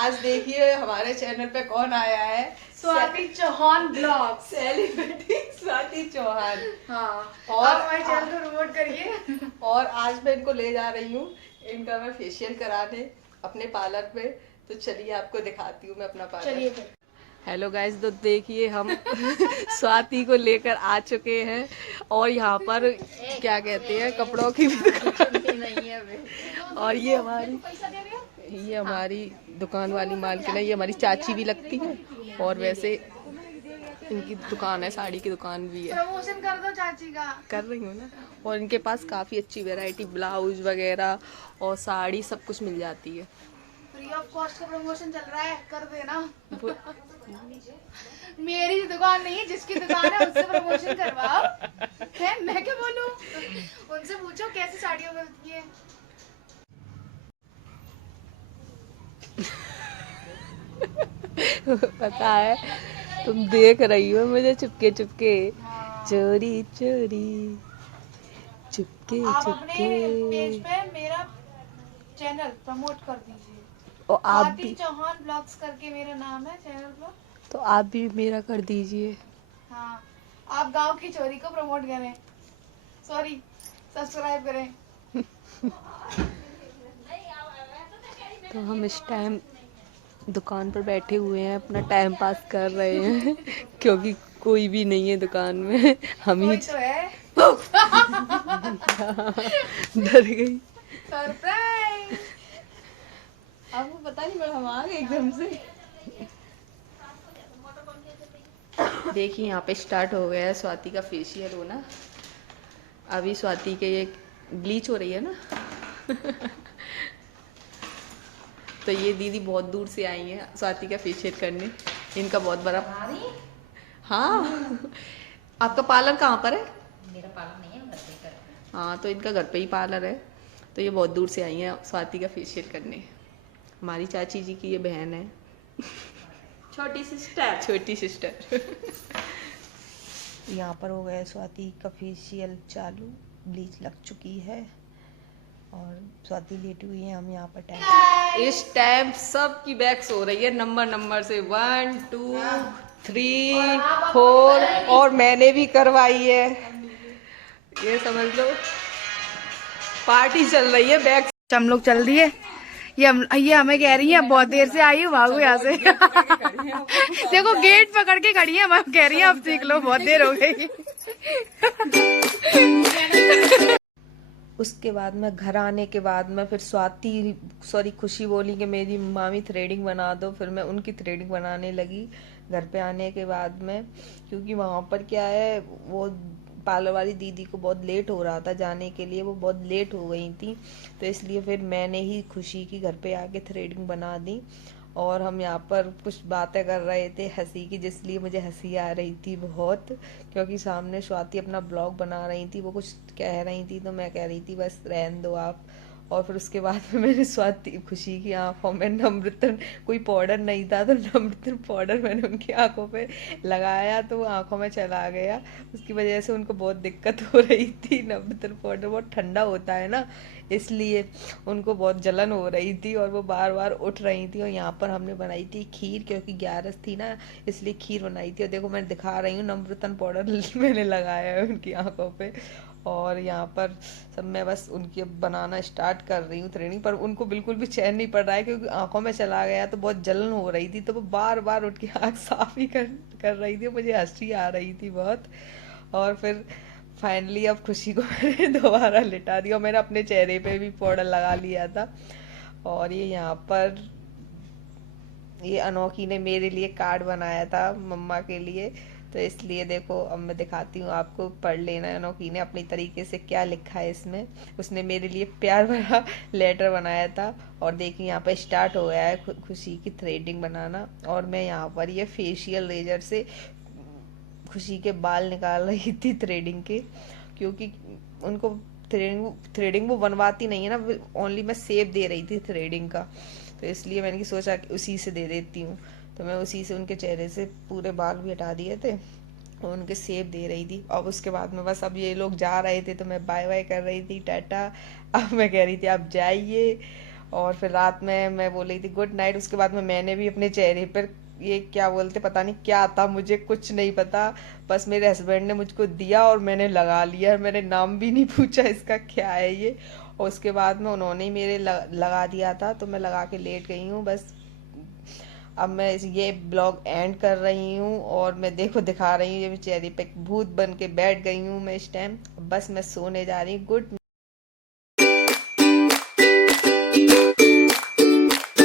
आज देखिए हमारे चैनल पे कौन आया है। Swati Chauhan blog, celebrity Swati Chauhan. हाँ, और आप हमारे चैनल को प्रमोट करिए। और आज मैं इनको ले जा रही हूँ इनका मैं फेशियल कराने अपने पार्लर पे। तो चलिए आपको दिखाती हूँ मैं अपना पार्लर। चलिए फिर। हेलो गाइस, तो देखिए हम स्वाति को लेकर आ चुके हैं और यहाँ पर क्या कहते हैं कपड़ों की भी दुकान नहीं है अभी। और ये हमारी दुकान वाली मालकिन है, ये हमारी चाची भी लगती है और वैसे इनकी दुकान है, साड़ी की दुकान भी है। प्रमोशन कर दो चाची का। कर रही हूँ ना। और इनके पास काफ़ी अच्छी वैरायटी ब्लाउज वगैरह और साड़ी सब कुछ मिल जाती है। फ्री ऑफ कॉस्ट का प्रमोशन चल रहा है, कर देना। मेरी दुकान नहीं है, जिसकी दुकान है उससे प्रमोशन करवाओ। है, मैं क्या बोलूं? उनसे पूछो कैसी साड़ियाँ मिलती है। पता है तुम देख रही हो मुझे चुपके चुपके, चोरी चोरी चुपके आप अपने पेज चुपके। पे मेरा चैनल प्रमोट कर दीजिए। और आप स्वाति भी, चौहान ब्लॉग्स करके मेरा नाम है चैनल पर। तो आप भी मेरा कर दीजिए। हाँ, आप गांव की चोरी को प्रमोट करें, सॉरी सब्सक्राइब करें। तो हम इस टाइम दुकान पर बैठे हुए हैं, अपना टाइम पास कर रहे हैं क्योंकि कोई भी नहीं है दुकान में, हम ही। तो है। डर गई। सरप्राइज। आपको पता नहीं पर हम आ गए एकदम से। देखिए यहाँ पे स्टार्ट हो गया है स्वाति का फेशियल होना। अभी स्वाति के ये ब्लीच हो रही है ना। तो ये दीदी बहुत दूर से आई हैं स्वाति का फेशियल करने। इनका बहुत बड़ा। हाँ, आपका पार्लर कहाँ पर है? मेरा पार्लर नहीं है, मैं घर पे करती हूँ। हाँ, तो इनका घर पे ही पार्लर है। तो ये बहुत दूर से आई हैं स्वाति का फेशियल करने। हमारी चाची जी की ये बहन है, छोटी सिस्टर। छोटी सिस्टर। यहाँ पर हो गया स्वाति का फेशियल चालू, ब्लीच लग चुकी है और स्वाति लेटी हुई है। हम यहाँ पर टाइम, इस टाइम सबकी बैक्स हो रही है नंबर से 1 2 3 4 और मैंने भी करवाई है। ये समझ लो पार्टी चल रही है। बैक्स हम लोग चल रही है। ये हमें कह रही है बहुत देर से आई हूँ, भागो यहाँ से। देखो गेट पकड़ के खड़ी है, मैं कह रही है अब सीख लो, बहुत देर हो गई। उसके बाद में घर आने के बाद में फिर खुशी बोली कि मेरी मामी थ्रेडिंग बना दो। फिर मैं उनकी थ्रेडिंग बनाने लगी घर पे आने के बाद में, क्योंकि वहाँ पर क्या है वो पार्लर वाली दीदी को बहुत लेट हो रहा था जाने के लिए, वो बहुत लेट हो गई थी। तो इसलिए फिर मैंने ही खुशी की घर पे आके थ्रेडिंग बना दी। और हम यहाँ पर कुछ बातें कर रहे थे हंसी की, जिसलिए मुझे हंसी आ रही थी बहुत, क्योंकि सामने स्वाति अपना ब्लॉग बना रही थी, वो कुछ कह रही थी तो मैं कह रही थी बस रहने दो आप। और फिर उसके बाद में मैंने स्वाति खुशी की आंखों में नम्रतन, कोई पाउडर नहीं था तो नम्रतन पाउडर मैंने उनकी आंखों पे लगाया तो वो आंखों में चला गया। उसकी वजह से उनको बहुत दिक्कत हो रही थी। नम्रतन पाउडर बहुत ठंडा होता है ना, इसलिए उनको बहुत जलन हो रही थी और वो बार बार उठ रही थी। और यहाँ पर हमने बनाई थी खीर, क्योंकि 11 थी ना, इसलिए खीर बनाई थी। और देखो मैं दिखा रही हूँ नम्रतन पाउडर मैंने लगाया है उनकी आंखों पे। और यहाँ पर सब मैं बस उनकी बनाना स्टार्ट कर रही हूँ थ्रेडिंग, पर उनको बिल्कुल भी चैन नहीं पड़ रहा है क्योंकि आंखों में चला गया तो बहुत जलन हो रही थी। तो वो बार बार उठ के आँख साफ ही कर रही थी, मुझे हंसी आ रही थी बहुत। और फिर फाइनली अब खुशी को मैंने दोबारा लिटा दिया और मैंने अपने चेहरे पे भी पाउडर लगा लिया था। और ये यहाँ पर ये अनोखी ने मेरे लिए कार्ड बनाया था मम्मा के लिए, तो इसलिए देखो अब मैं दिखाती हूँ आपको, पढ़ लेना अनोखी ने अपनी तरीके से क्या लिखा है इसमें। उसने मेरे लिए प्यार भरा लेटर बनाया था। और देखिए यहाँ पर स्टार्ट हो गया है खुशी की थ्रेडिंग बनाना। और मैं यहाँ पर ये फेशियल रेजर से खुशी के बाल निकाल रही थी थ्रेडिंग के, क्योंकि उनको थ्रेडिंग वो बनवाती नहीं है ना, ओनली मैं शेप दे रही थी थ्रेडिंग का। तो इसलिए मैंने सोचा कि उसी से दे देती हूँ। तो मैं उसी से उनके चेहरे से पूरे बाल भी हटा दिए थे और उनके शेप दे रही थी। अब उसके बाद में बस अब ये लोग जा रहे थे तो मैं बाय बाय कर रही थी, टाटा। अब मैं कह रही थी आप जाइए। और फिर रात में मैं बोल रही थी गुड नाइट, उसके बाद में मैंने भी अपने चेहरे पर ये क्या बोलते पता नहीं क्या था, मुझे कुछ नहीं पता, बस मेरे हस्बैंड ने मुझको दिया और मैंने लगा लिया, मैंने नाम भी नहीं पूछा इसका क्या है ये। और उसके बाद में उन्होंने ही मेरे लगा दिया था, तो मैं लगा के लेट गई हूँ बस। अब मैं ये ब्लॉग एंड कर रही हूँ और मैं देखो दिखा रही हूँ, ये चेहरे पे भूत बन के बैठ गई हूँ मैं इस टाइम। बस मैं सोने जा रही हूँ। गुड